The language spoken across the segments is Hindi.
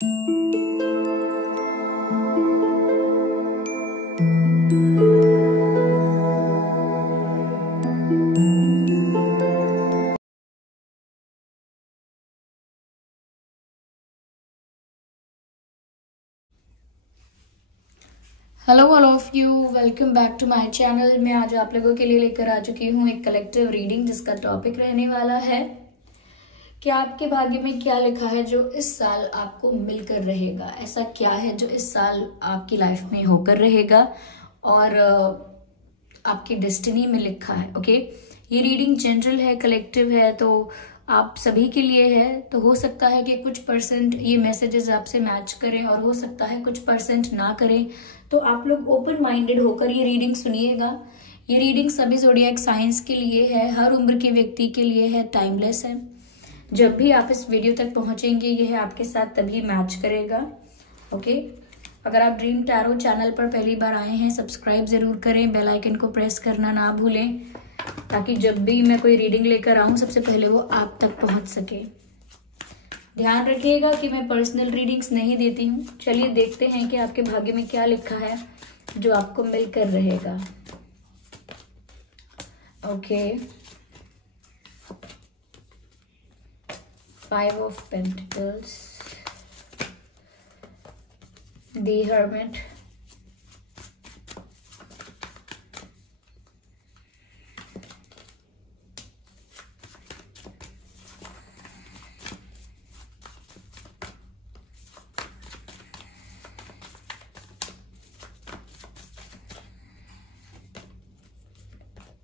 Hello all of you, welcome back to my channel. मैं आज आप लोगों के लिए लेकर आ चुकी हूँ एक कलेक्टिव रीडिंग जिसका टॉपिक रहने वाला है कि आपके भाग्य में क्या लिखा है जो इस साल आपको मिलकर रहेगा। ऐसा क्या है जो इस साल आपकी लाइफ में होकर रहेगा और आपकी डेस्टिनी में लिखा है। ओके, ये रीडिंग जनरल है, कलेक्टिव है, तो आप सभी के लिए है। तो हो सकता है कि कुछ परसेंट ये मैसेजेस आपसे मैच करें और हो सकता है कुछ परसेंट ना करें। तो आप लोग ओपन माइंडेड होकर ये रीडिंग सुनिएगा। ये रीडिंग सभी ज़ोडिएक साइंस के लिए है, हर उम्र के व्यक्ति के लिए है, टाइमलेस है। जब भी आप इस वीडियो तक पहुंचेंगे यह आपके साथ तभी मैच करेगा। ओके, अगर आप ड्रीम टैरो चैनल पर पहली बार आए हैं सब्सक्राइब जरूर करें, बेल आइकन को प्रेस करना ना भूलें ताकि जब भी मैं कोई रीडिंग लेकर आऊं सबसे पहले वो आप तक पहुंच सके। ध्यान रखिएगा कि मैं पर्सनल रीडिंग्स नहीं देती हूँ। चलिए देखते हैं कि आपके भाग्य में क्या लिखा है जो आपको मिलकर रहेगा। Okay, 5 of Pentacles, the Hermit,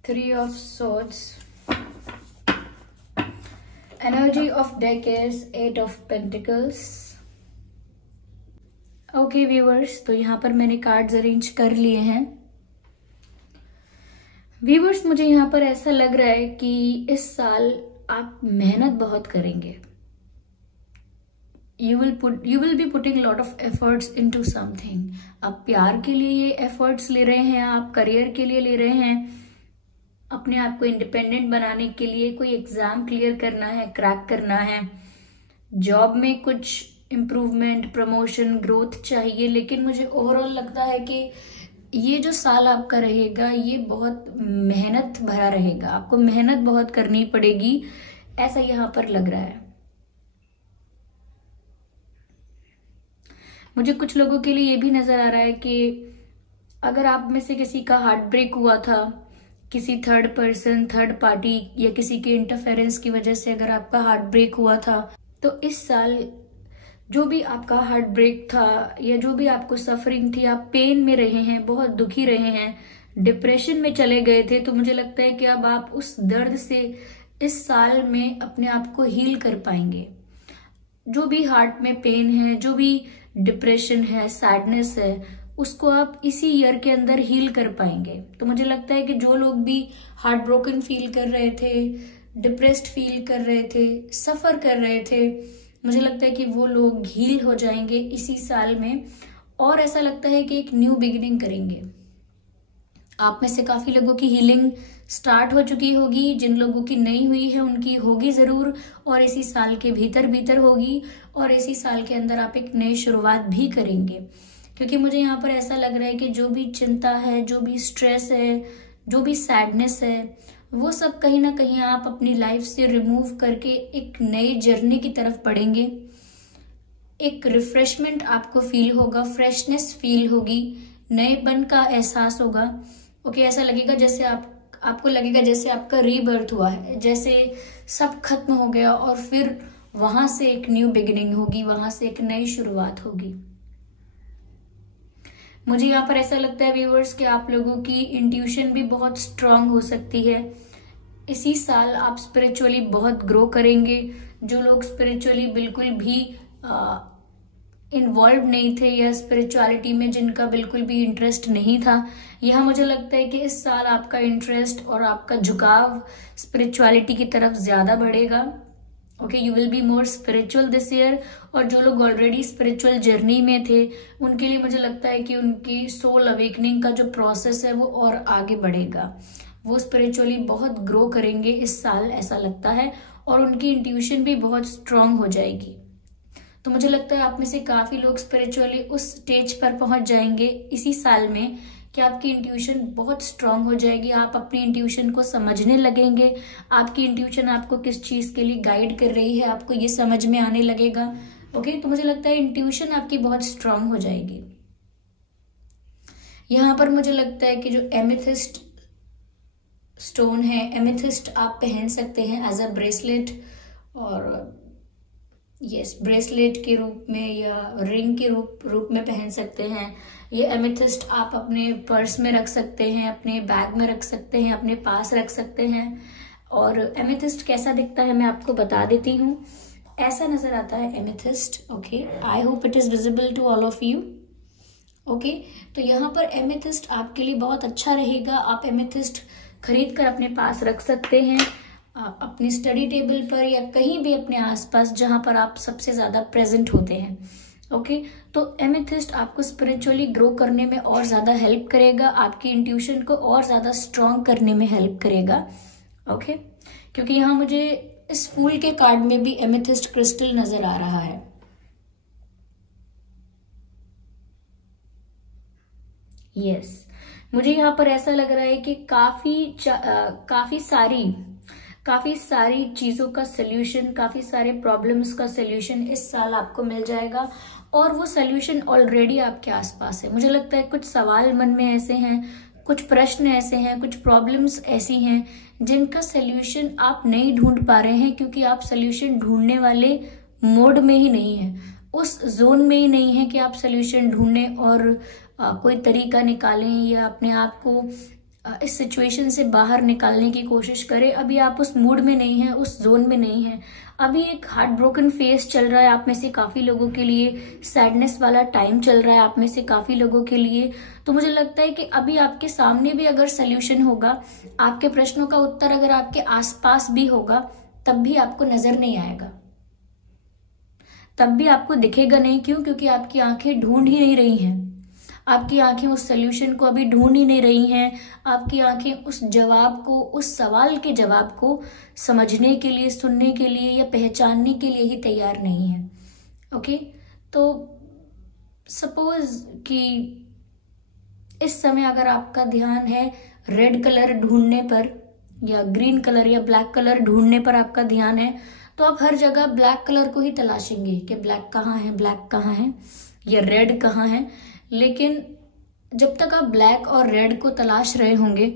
Three of Swords, Energy of Decades, 8 of Pentacles। Okay viewers, तो यहाँ पर मैंने कार्ड्स अरेंज कर लिए हैं। व्यूवर्स, मुझे यहाँ पर ऐसा लग रहा है कि इस साल आप मेहनत बहुत करेंगे। You will be putting a lot of efforts into something। आप प्यार के लिए ये एफर्ट्स ले रहे हैं, आप करियर के लिए ले रहे हैं, अपने आप को इंडिपेंडेंट बनाने के लिए कोई एग्जाम क्लियर करना है, क्रैक करना है, जॉब में कुछ इम्प्रूवमेंट, प्रमोशन, ग्रोथ चाहिए। लेकिन मुझे ओवरऑल लगता है कि ये जो साल आपका रहेगा ये बहुत मेहनत भरा रहेगा, आपको मेहनत बहुत करनी पड़ेगी, ऐसा यहाँ पर लग रहा है। मुझे कुछ लोगों के लिए ये भी नजर आ रहा है कि अगर आप में से किसी का हार्ट ब्रेक हुआ था, किसी थर्ड पर्सन, थर्ड पार्टी या किसी के इंटरफेरेंस की वजह से अगर आपका हार्ट ब्रेक हुआ था, तो इस साल जो भी आपका हार्ट ब्रेक था या जो भी आपको सफरिंग थी, आप पेन में रहे हैं, बहुत दुखी रहे हैं, डिप्रेशन में चले गए थे, तो मुझे लगता है कि अब आप उस दर्द से इस साल में अपने आप को हील कर पाएंगे। जो भी हार्ट में पेन है, जो भी डिप्रेशन है, सैडनेस है, उसको आप इसी ईयर के अंदर हील कर पाएंगे। तो मुझे लगता है कि जो लोग भी हार्ट ब्रोकन फील कर रहे थे, डिप्रेस्ड फील कर रहे थे, सफर कर रहे थे, मुझे लगता है कि वो लोग हील हो जाएंगे इसी साल में और ऐसा लगता है कि एक न्यू बिगिनिंग करेंगे। आप में से काफी लोगों की हीलिंग स्टार्ट हो चुकी होगी, जिन लोगों की नहीं हुई है उनकी होगी जरूर और इसी साल के भीतर होगी और इसी साल के अंदर आप एक नई शुरुआत भी करेंगे। क्योंकि मुझे यहाँ पर ऐसा लग रहा है कि जो भी चिंता है, जो भी स्ट्रेस है, जो भी सैडनेस है, वो सब कहीं ना कहीं आप अपनी लाइफ से रिमूव करके एक नई जर्नी की तरफ बढ़ेंगे। एक रिफ्रेशमेंट आपको फील होगा, फ्रेशनेस फील होगी, नएपन का एहसास होगा। ओके, ऐसा लगेगा जैसे आपको लगेगा जैसे आपका रीबर्थ हुआ है, जैसे सब खत्म हो गया और फिर वहां से एक न्यू बिगिनिंग होगी, वहां से एक नई शुरुआत होगी। मुझे यहाँ पर ऐसा लगता है व्यूअर्स कि आप लोगों की इंट्यूशन भी बहुत स्ट्रांग हो सकती है। इसी साल आप स्पिरिचुअली बहुत ग्रो करेंगे। जो लोग स्पिरिचुअली बिल्कुल भी इन्वॉल्व नहीं थे या स्पिरिचुअलिटी में जिनका बिल्कुल भी इंटरेस्ट नहीं था, यह मुझे लगता है कि इस साल आपका इंटरेस्ट और आपका झुकाव स्पिरिचुअलिटी की तरफ ज्यादा बढ़ेगा। Okay, you will be more spiritual this year. और जो लोग ऑलरेडी स्पिरिचुअल जर्नी में थे उनके लिए मुझे लगता है कि उनकी सोल अवेकनिंग का जो प्रोसेस है वो और आगे बढ़ेगा। वो स्पिरिचुअली बहुत ग्रो करेंगे इस साल, ऐसा लगता है, और उनकी इंट्यूशन भी बहुत स्ट्रांग हो जाएगी। तो मुझे लगता है आप में से काफी लोग स्पिरिचुअली उस स्टेज पर पहुंच जाएंगे इसी साल में कि आपकी इंट्यूशन बहुत स्ट्रांग हो जाएगी। आप अपनी इंट्यूशन को समझने लगेंगे, आपकी इंट्यूशन आपको किस चीज के लिए गाइड कर रही है आपको ये समझ में आने लगेगा। ओके, तो मुझे लगता है इंट्यूशन आपकी बहुत स्ट्रांग हो जाएगी। यहाँ पर मुझे लगता है कि जो एमेथिस्ट स्टोन है, एमेथिस्ट आप पहन सकते हैं एज अ ब्रेसलेट, और यस ब्रेसलेट के रूप में या रिंग के रूप में पहन सकते हैं। ये एमेथिस्ट आप अपने पर्स में रख सकते हैं, अपने बैग में रख सकते हैं, अपने पास रख सकते हैं। और एमेथिस्ट कैसा दिखता है मैं आपको बता देती हूँ। ऐसा नजर आता है amethyst. Okay, I hope it is visible to all of you. Okay, तो यहाँ पर एमेथिस्ट आपके लिए बहुत अच्छा रहेगा। आप एमेथिस्ट खरीद कर अपने पास रख सकते हैं, अपनी स्टडी टेबल पर या कहीं भी अपने आसपास जहां पर आप सबसे ज्यादा प्रेजेंट होते हैं। ओके, तो एमेथिस्ट आपको स्पिरिचुअली ग्रो करने में और ज्यादा हेल्प करेगा, आपकी इंट्यूशन को और ज्यादा स्ट्रांग करने में हेल्प करेगा। ओके, क्योंकि यहाँ मुझे इस फूल के कार्ड में भी एमेथिस्ट क्रिस्टल नजर आ रहा है। यस, मुझे यहाँ पर ऐसा लग रहा है कि काफी सारी चीजों का सोल्यूशन, काफी सारे प्रॉब्लम्स का सोल्यूशन इस साल आपको मिल जाएगा, और वो सोल्यूशन ऑलरेडी आपके आसपास है। मुझे लगता है कुछ सवाल मन में ऐसे हैं, कुछ प्रश्न ऐसे हैं, कुछ प्रॉब्लम्स ऐसी हैं जिनका सोल्यूशन आप नहीं ढूंढ पा रहे हैं, क्योंकि आप सोल्यूशन ढूंढने वाले मोड में ही नहीं है, उस जोन में ही नहीं है कि आप सोल्यूशन ढूंढें और कोई तरीका निकालें या अपने आप को इस सिचुएशन से बाहर निकालने की कोशिश करें। अभी आप उस मूड में नहीं है, उस जोन में नहीं है। अभी एक हार्ट ब्रोकन फेस चल रहा है आप में से काफी लोगों के लिए, सैडनेस वाला टाइम चल रहा है आप में से काफी लोगों के लिए। तो मुझे लगता है कि अभी आपके सामने भी अगर सोल्यूशन होगा, आपके प्रश्नों का उत्तर अगर आपके आसपास भी होगा, तब भी आपको नजर नहीं आएगा, तब भी आपको दिखेगा नहीं। क्यों? क्योंकि आपकी आंखें ढूंढ ही नहीं रही हैं, आपकी आंखें उस सोल्यूशन को अभी ढूंढ ही नहीं रही हैं, आपकी आंखें उस जवाब को, उस सवाल के जवाब को समझने के लिए, सुनने के लिए या पहचानने के लिए ही तैयार नहीं है। ओके, तो सपोज कि इस समय अगर आपका ध्यान है रेड कलर ढूंढने पर या ग्रीन कलर या ब्लैक कलर ढूंढने पर आपका ध्यान है, तो आप हर जगह ब्लैक कलर को ही तलाशेंगे कि ब्लैक कहाँ है, ब्लैक कहाँ है या रेड कहाँ है। लेकिन जब तक आप ब्लैक और रेड को तलाश रहे होंगे,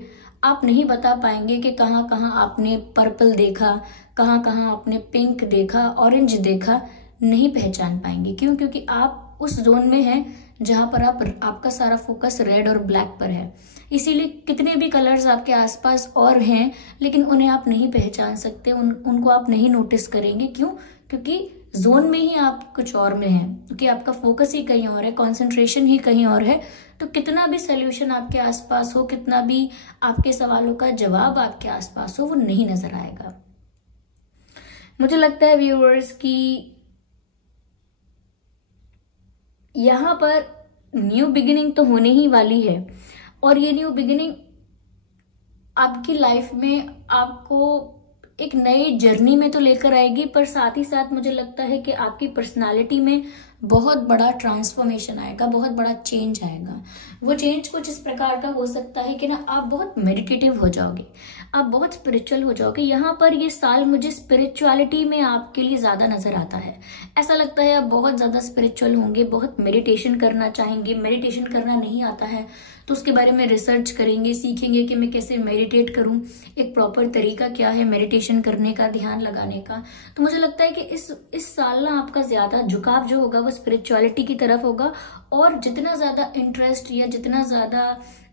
आप नहीं बता पाएंगे कि कहाँ कहाँ आपने पर्पल देखा, कहाँ कहाँ आपने पिंक देखा, ऑरेंज देखा, नहीं पहचान पाएंगे। क्यों? क्योंकि आप उस जोन में हैं जहां पर आपका सारा फोकस रेड और ब्लैक पर है। इसीलिए कितने भी कलर्स आपके आसपास और हैं, लेकिन उन्हें आप नहीं पहचान सकते, उनको आप नहीं नोटिस करेंगे। क्यों? क्योंकि जोन में ही आप कुछ और में हैं, क्योंकि आपका फोकस ही कहीं और है, कंसंट्रेशन ही कहीं और है। तो कितना भी सोल्यूशन आपके आसपास हो, कितना भी आपके सवालों का जवाब आपके आसपास हो, वो नहीं नजर आएगा। मुझे लगता है व्यूअर्स कि यहाँ पर न्यू बिगिनिंग तो होने ही वाली है, और ये न्यू बिगिनिंग आपकी लाइफ में आपको एक नई जर्नी में तो लेकर आएगी, पर साथ ही साथ मुझे लगता है कि आपकी पर्सनालिटी में बहुत बड़ा ट्रांसफॉर्मेशन आएगा, बहुत बड़ा चेंज आएगा। वो चेंज कुछ इस प्रकार का हो सकता है कि ना आप बहुत मेडिटेटिव हो जाओगे, आप बहुत स्पिरिचुअल हो जाओगे। यहाँ पर ये साल मुझे स्पिरिचुअलिटी में आपके लिए ज्यादा नजर आता है। ऐसा लगता है आप बहुत ज्यादा स्पिरिचुअल होंगे, बहुत मेडिटेशन करना चाहेंगे। मेडिटेशन करना नहीं आता है तो उसके बारे में रिसर्च करेंगे, सीखेंगे कि मैं कैसे मेडिटेट करूं, एक प्रॉपर तरीका क्या है मेडिटेशन करने का, ध्यान लगाने का। तो मुझे लगता है कि इस साल ना आपका ज्यादा झुकाव जो होगा वो स्पिरिचुअलिटी की तरफ होगा, और जितना ज्यादा इंटरेस्ट या जितना ज्यादा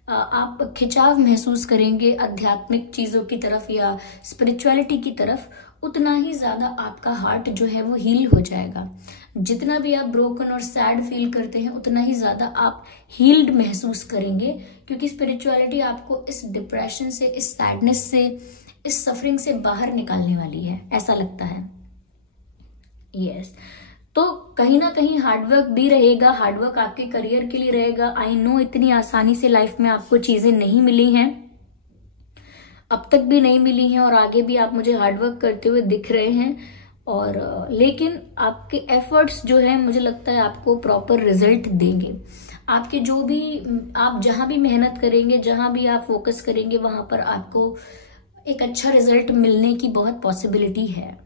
आप खिंचाव महसूस करेंगे आध्यात्मिक चीजों की तरफ या स्पिरिचुअलिटी की तरफ, उतना ही ज्यादा आपका हार्ट जो है वो हील हो जाएगा। जितना भी आप ब्रोकन और सैड फील करते हैं, उतना ही ज्यादा आप हील्ड महसूस करेंगे, क्योंकि स्पिरिचुअलिटी आपको इस डिप्रेशन से, इस सैडनेस से, इस सफरिंग से बाहर निकालने वाली है, ऐसा लगता है। यस, तो कहीं ना कहीं हार्डवर्क भी रहेगा, हार्डवर्क आपके करियर के लिए रहेगा। आई नो इतनी आसानी से लाइफ में आपको चीजें नहीं मिली हैं, अब तक भी नहीं मिली हैं, और आगे भी आप मुझे हार्डवर्क करते हुए दिख रहे हैं। लेकिन आपके एफर्ट्स जो है मुझे लगता है आपको प्रॉपर रिजल्ट देंगे। आपके जो भी, आप जहां भी मेहनत करेंगे, जहां भी आप फोकस करेंगे, वहां पर आपको एक अच्छा रिजल्ट मिलने की बहुत पॉसिबिलिटी है।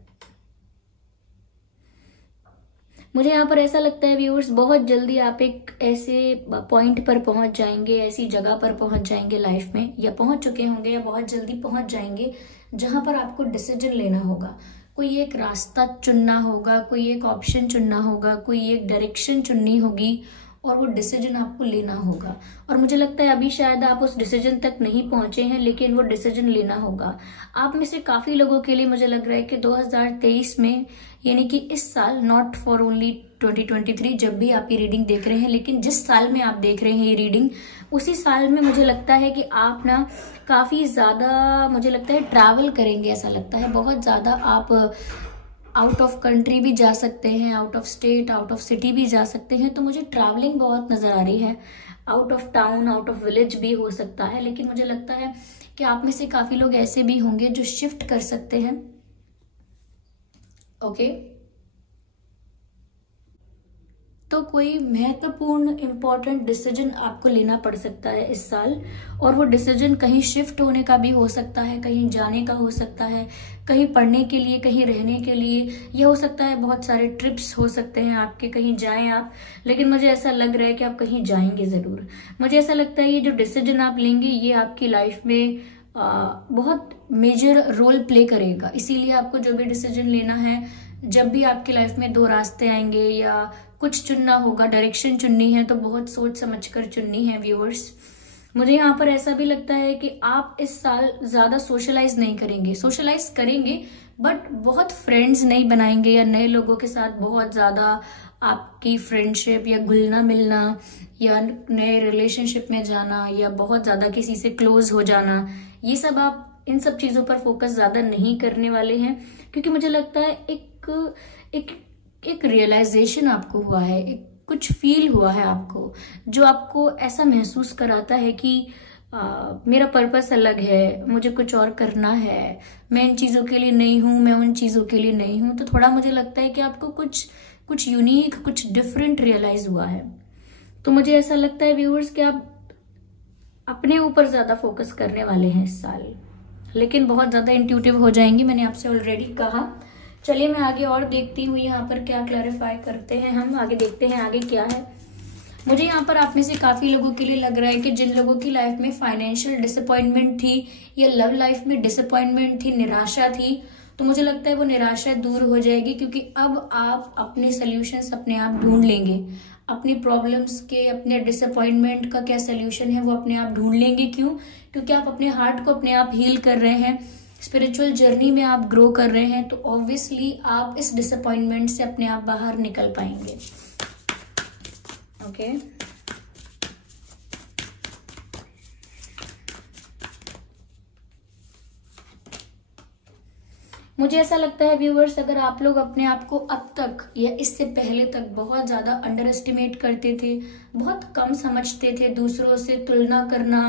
मुझे यहाँ पर ऐसा लगता है व्यूअर्स, बहुत जल्दी आप एक ऐसे पॉइंट पर पहुंच जाएंगे, ऐसी जगह पर पहुंच जाएंगे लाइफ में, या पहुंच चुके होंगे या बहुत जल्दी पहुंच जाएंगे, जहां पर आपको डिसीजन लेना होगा। कोई एक रास्ता चुनना होगा, कोई एक ऑप्शन चुनना होगा, कोई एक डायरेक्शन चुननी होगी, और वो डिसीजन आपको लेना होगा। और मुझे लगता है अभी शायद आप उस डिसीजन तक नहीं पहुंचे हैं, लेकिन वो डिसीजन लेना होगा। आप में से काफी लोगों के लिए मुझे लग रहा है कि 2023 में, यानी कि इस साल, नॉट फॉर ओनली 2023 जब भी आप ये रीडिंग देख रहे हैं, लेकिन जिस साल में आप देख रहे हैं ये रीडिंग, उसी साल में मुझे लगता है कि आप ना काफी ज्यादा, मुझे लगता है ट्रैवल करेंगे। ऐसा लगता है बहुत ज्यादा आप आउट ऑफ कंट्री भी जा सकते हैं, out of state, out of city भी जा सकते हैं। तो मुझे ट्रैवलिंग बहुत नजर आ रही है। Out of town, out of village भी हो सकता है, लेकिन मुझे लगता है कि आप में से काफी लोग ऐसे भी होंगे जो शिफ्ट कर सकते हैं। ओके, तो कोई महत्वपूर्ण इंपॉर्टेंट डिसीजन आपको लेना पड़ सकता है इस साल, और वो डिसीजन कहीं शिफ्ट होने का भी हो सकता है, कहीं जाने का हो सकता है, कहीं पढ़ने के लिए, कहीं रहने के लिए, ये हो सकता है बहुत सारे ट्रिप्स हो सकते हैं आपके, कहीं जाएं आप। लेकिन मुझे ऐसा लग रहा है कि आप कहीं जाएंगे जरूर। मुझे ऐसा लगता है ये जो डिसीजन आप लेंगे ये आपकी लाइफ में बहुत मेजर रोल प्ले करेगा। इसीलिए आपको जो भी डिसीजन लेना है, जब भी आपकी लाइफ में दो रास्ते आएंगे या कुछ चुनना होगा, डायरेक्शन चुननी है, तो बहुत सोच समझकर चुननी है व्यूअर्स। मुझे यहाँ पर ऐसा भी लगता है कि आप इस साल ज्यादा सोशलाइज नहीं करेंगे। सोशलाइज करेंगे बट बहुत फ्रेंड्स नहीं बनाएंगे, या नए लोगों के साथ बहुत ज्यादा आपकी फ्रेंडशिप या घुलना मिलना या नए रिलेशनशिप में जाना या बहुत ज्यादा किसी से क्लोज हो जाना, ये सब आप इन सब चीजों पर फोकस ज्यादा नहीं करने वाले हैं। क्योंकि मुझे लगता है एक रियलाइजेशन आपको हुआ है, एक कुछ फील हुआ है आपको, जो आपको ऐसा महसूस कराता है कि मेरा पर्पस अलग है, मुझे कुछ और करना है, मैं इन चीजों के लिए नहीं हूं, मैं उन चीजों के लिए नहीं हूं। तो थोड़ा मुझे लगता है कि आपको कुछ यूनिक, कुछ डिफरेंट रियलाइज हुआ है। तो मुझे ऐसा लगता है व्यूअर्स कि आप अपने ऊपर ज्यादा फोकस करने वाले हैं इस साल, लेकिन बहुत ज्यादा इंट्यूटिव हो जाएंगे, मैंने आपसे ऑलरेडी कहा। चलिए मैं आगे और देखती हूँ यहाँ पर क्या क्लैरिफाई करते हैं हम, आगे देखते हैं आगे क्या है। मुझे यहाँ पर आप में से काफी लोगों के लिए लग रहा है कि जिन लोगों की लाइफ में फाइनेंशियल डिसअपॉइंटमेंट थी या लव लाइफ में डिसअपॉइंटमेंट थी, निराशा थी, तो मुझे लगता है वो निराशा दूर हो जाएगी, क्योंकि अब आप अपने सोल्यूशंस अपने आप ढूंढ लेंगे। अपनी प्रॉब्लम्स के, अपने डिसअपॉइंटमेंट का क्या सोल्यूशन है वो अपने आप ढूंढ लेंगे। क्यों? क्योंकि आप अपने हार्ट को अपने आप हील कर रहे हैं, स्पिरिचुअल जर्नी में आप ग्रो कर रहे हैं, तो ऑब्वियसली आप इस डिसअपॉइंटमेंट से अपने आप बाहर निकल पाएंगे। ओके, मुझे ऐसा लगता है व्यूअर्स, अगर आप लोग अपने आप को अब तक या इससे पहले तक बहुत ज्यादा अंडर एस्टिमेट करते थे, बहुत कम समझते थे, दूसरों से तुलना करना,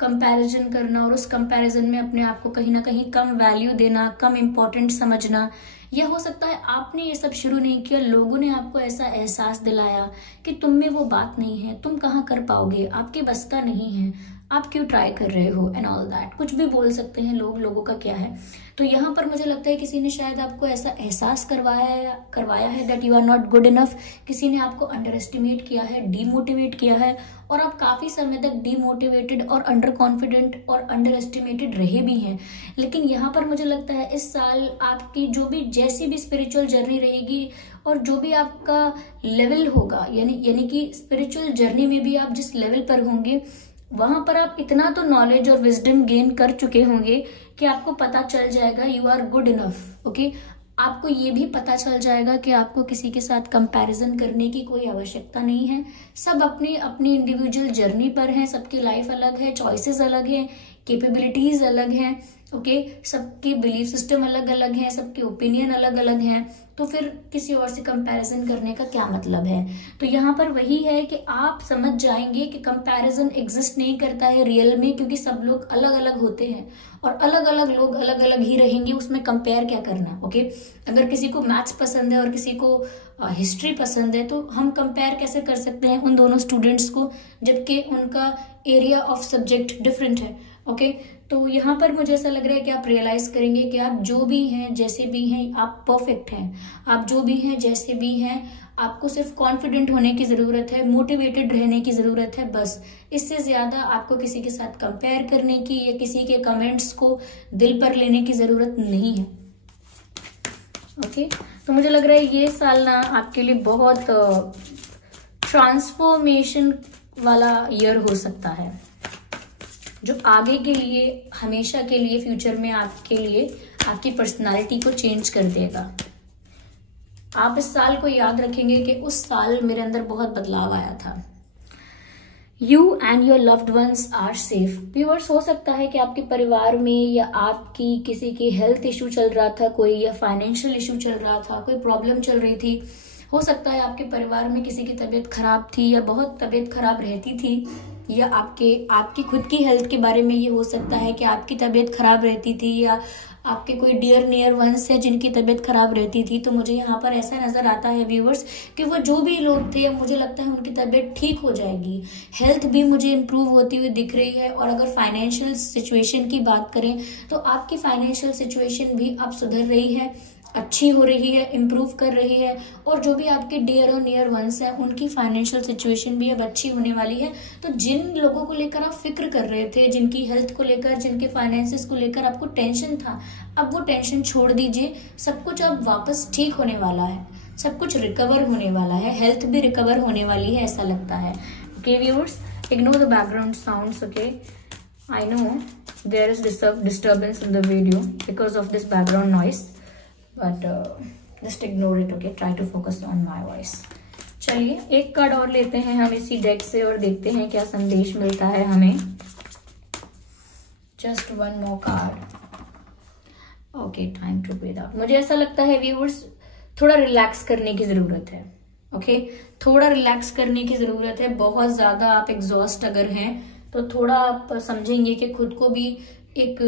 कंपैरिजन करना, और उस कंपैरिजन में अपने आप को कहीं ना कहीं कम वैल्यू देना, कम इम्पोर्टेंट समझना, यह हो सकता है आपने ये सब शुरू नहीं किया, लोगों ने आपको ऐसा एहसास दिलाया कि तुम में वो बात नहीं है, तुम कहाँ कर पाओगे, आपके बस का नहीं है, आप क्यों ट्राई कर रहे हो, एंड ऑल दैट। कुछ भी बोल सकते हैं लोग, लोगों का क्या है। तो यहाँ पर मुझे लगता है किसी ने शायद आपको ऐसा एहसास करवाया है that you are not good enough. किसी ने आपको अंडर एस्टिमेट किया है, डीमोटिवेट किया है, और आप काफी समय तक डीमोटिवेटेड और अंडर कॉन्फिडेंट और अंडर एस्टिमेटेड रहे भी हैं। लेकिन यहाँ पर मुझे लगता है इस साल आपकी जो भी, जैसी भी स्पिरिचुअल जर्नी रहेगी और जो भी आपका लेवल होगा, यानी कि स्पिरिचुअल जर्नी में भी आप जिस लेवल पर होंगे, वहां पर आप इतना तो नॉलेज और विजडम गेन कर चुके होंगे कि आपको पता चल जाएगा you are good enough. Okay, आपको ये भी पता चल जाएगा कि आपको किसी के साथ कंपैरिजन करने की कोई आवश्यकता नहीं है। सब अपनी अपनी इंडिविजुअल जर्नी पर हैं, सबकी लाइफ अलग है, चॉइसेस अलग हैं, कैपेबिलिटीज अलग हैं, ओके, सबकी बिलीफ सिस्टम अलग अलग है, सबके ओपिनियन अलग अलग हैं, तो फिर किसी और से कंपैरिजन करने का क्या मतलब है। तो यहाँ पर वही है कि आप समझ जाएंगे कि कंपैरिजन एग्जिस्ट नहीं करता है रियल में, क्योंकि सब लोग अलग अलग होते हैं और अलग अलग लोग अलग अलग ही रहेंगे, उसमें कंपेयर क्या करना। ओके, अगर किसी को मैथ्स पसंद है और किसी को हिस्ट्री पसंद है, तो हम कंपेयर कैसे कर सकते हैं उन दोनों स्टूडेंट्स को, जबकि उनका एरिया ऑफ सब्जेक्ट डिफरेंट है। ओके, तो यहाँ पर मुझे ऐसा लग रहा है कि आप रियलाइज करेंगे कि आप जो भी हैं, जैसे भी हैं, आप परफेक्ट हैं। आप जो भी हैं, जैसे भी हैं, आपको सिर्फ कॉन्फिडेंट होने की जरूरत है, मोटिवेटेड रहने की जरूरत है, बस। इससे ज्यादा आपको किसी के साथ कंपेयर करने की या किसी के कमेंट्स को दिल पर लेने की जरूरत नहीं है। ओके, तो मुझे लग रहा है ये साल ना आपके लिए बहुत ट्रांसफॉर्मेशन वाला ईयर हो सकता है, जो आगे के लिए, हमेशा के लिए, फ्यूचर में आपके लिए आपकी पर्सनालिटी को चेंज कर देगा। आप इस साल को याद रखेंगे कि उस साल मेरे अंदर बहुत बदलाव आया था। You and your loved ones are safe. Viewers, हो सकता है कि आपके परिवार में या आपकी किसी की हेल्थ इशू चल रहा था कोई, या फाइनेंशियल इशू चल रहा था, कोई प्रॉब्लम चल रही थी। हो सकता है आपके परिवार में किसी की तबीयत खराब थी या बहुत तबीयत खराब रहती थी, या आपकी खुद की हेल्थ के बारे में ये हो सकता है कि आपकी तबीयत खराब रहती थी, या आपके कोई डियर नियर वंस है जिनकी तबीयत खराब रहती थी। तो मुझे यहाँ पर ऐसा नजर आता है व्यूअर्स कि वो जो भी लोग थे, मुझे लगता है उनकी तबीयत ठीक हो जाएगी, हेल्थ भी मुझे इम्प्रूव होती हुई दिख रही है। और अगर फाइनेंशियल सिचुएशन की बात करें तो आपकी फाइनेंशियल सिचुएशन भी अब सुधर रही है, अच्छी हो रही है, इम्प्रूव कर रही है। और जो भी आपके डियर और नियर वंस हैं, उनकी फाइनेंशियल सिचुएशन भी अब अच्छी होने वाली है। तो जिन लोगों को लेकर आप फिक्र कर रहे थे, जिनकी हेल्थ को लेकर, जिनके फाइनेंसेस को लेकर आपको टेंशन था, अब वो टेंशन छोड़ दीजिए। सब कुछ अब वापस ठीक होने वाला है, सब कुछ रिकवर होने वाला है, हेल्थ भी रिकवर होने वाली है, ऐसा लगता है। Okay viewers, ignore the background sounds. Okay, I know there is disturbance in the video because of this background noise, but just ignore it. Okay, try to focus on my voice. चलिए एक कार्ड और लेते हैं हम इसी डेक से और देखते हैं क्या संदेश मिलता है हमें। Just one more card. Okay, time to breathe out. मुझे ऐसा लगता है व्यूअर्स, थोड़ा रिलैक्स करने की जरूरत है। ओके, थोड़ा रिलैक्स करने की जरूरत है। बहुत ज्यादा आप एग्जॉस्ट अगर हैं तो थोड़ा आप समझेंगे कि खुद को भी एक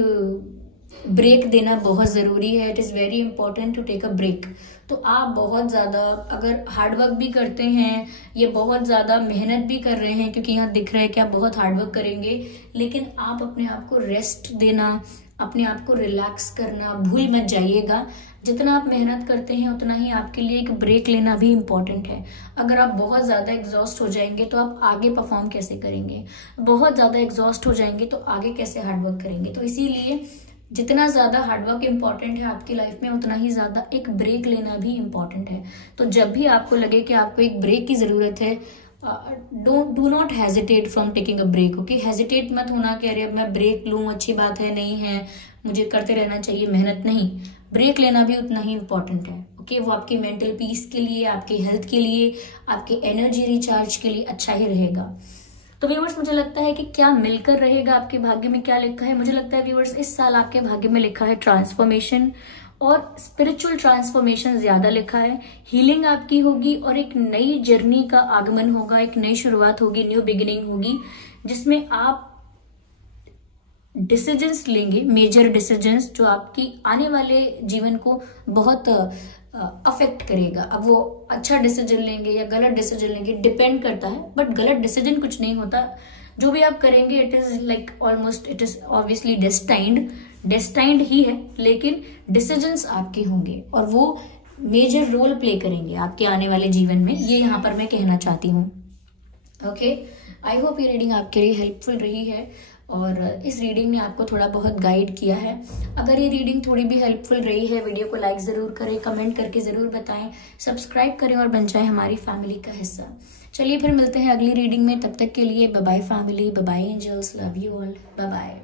ब्रेक देना बहुत जरूरी है। It is very important to take a break. तो आप बहुत ज्यादा अगर हार्डवर्क भी करते हैं, ये बहुत ज्यादा मेहनत भी कर रहे हैं, क्योंकि यहाँ दिख रहा है कि आप बहुत हार्डवर्क करेंगे, लेकिन आप अपने आप को रेस्ट देना, अपने आप को रिलैक्स करना भूल मत जाइएगा। जितना आप मेहनत करते हैं उतना ही आपके लिए एक ब्रेक लेना भी इम्पोर्टेंट है। अगर आप बहुत ज्यादा एग्जॉस्ट हो जाएंगे तो आप आगे परफॉर्म कैसे करेंगे, बहुत ज्यादा एग्जॉस्ट हो जाएंगे तो आगे कैसे हार्डवर्क करेंगे। तो इसीलिए जितना ज्यादा हार्डवर्क इम्पॉर्टेंट है आपकी लाइफ में, उतना ही ज्यादा एक ब्रेक लेना भी इम्पॉर्टेंट है। तो जब भी आपको लगे कि आपको एक ब्रेक की जरूरत है, do not hesitate from taking a break. Okay, hesitate मत होना कि अरे अब मैं ब्रेक लूं, अच्छी बात है, नहीं है, मुझे करते रहना चाहिए मेहनत। नहीं, ब्रेक लेना भी उतना ही इम्पोर्टेंट है। ओके, वो आपकी मेंटल पीस के लिए, आपकी हेल्थ के लिए, आपकी एनर्जी रिचार्ज के लिए अच्छा ही रहेगा। तो व्यूअर्स, मुझे लगता है कि क्या मिलकर रहेगा, आपके भाग्य में क्या लिखा है। मुझे लगता है व्यूअर्स, इस साल आपके भाग्य में लिखा है ट्रांसफॉर्मेशन, और स्पिरिचुअल ट्रांसफॉर्मेशन ज्यादा लिखा है। हीलिंग आपकी होगी और एक नई जर्नी का आगमन होगा, एक नई शुरुआत होगी, न्यू बिगिनिंग होगी, जिसमें आप डिसीजंस लेंगे, मेजर डिसीजंस, जो आपकी आने वाले जीवन को बहुत अफेक्ट करेगा। अब वो अच्छा डिसीजन लेंगे या गलत डिसीजन लेंगे, डिपेंड करता है, बट गलत डिसीजन कुछ नहीं होता। जो भी आप करेंगे it is like almost, it is obviously destined ही है, लेकिन डिसीजंस आपके होंगे और वो मेजर रोल प्ले करेंगे आपके आने वाले जीवन में। ये यहाँ पर मैं कहना चाहती हूँ। ओके, आई होप ये रीडिंग आपके लिए हेल्पफुल रही है और इस रीडिंग ने आपको थोड़ा बहुत गाइड किया है। अगर ये रीडिंग थोड़ी भी हेल्पफुल रही है, वीडियो को लाइक जरूर करें, कमेंट करके जरूर बताएं, सब्सक्राइब करें और बन जाए हमारी फैमिली का हिस्सा। चलिए फिर मिलते हैं अगली रीडिंग में, तब तक के लिए bye bye family, bye bye angels, love you all, bye bye.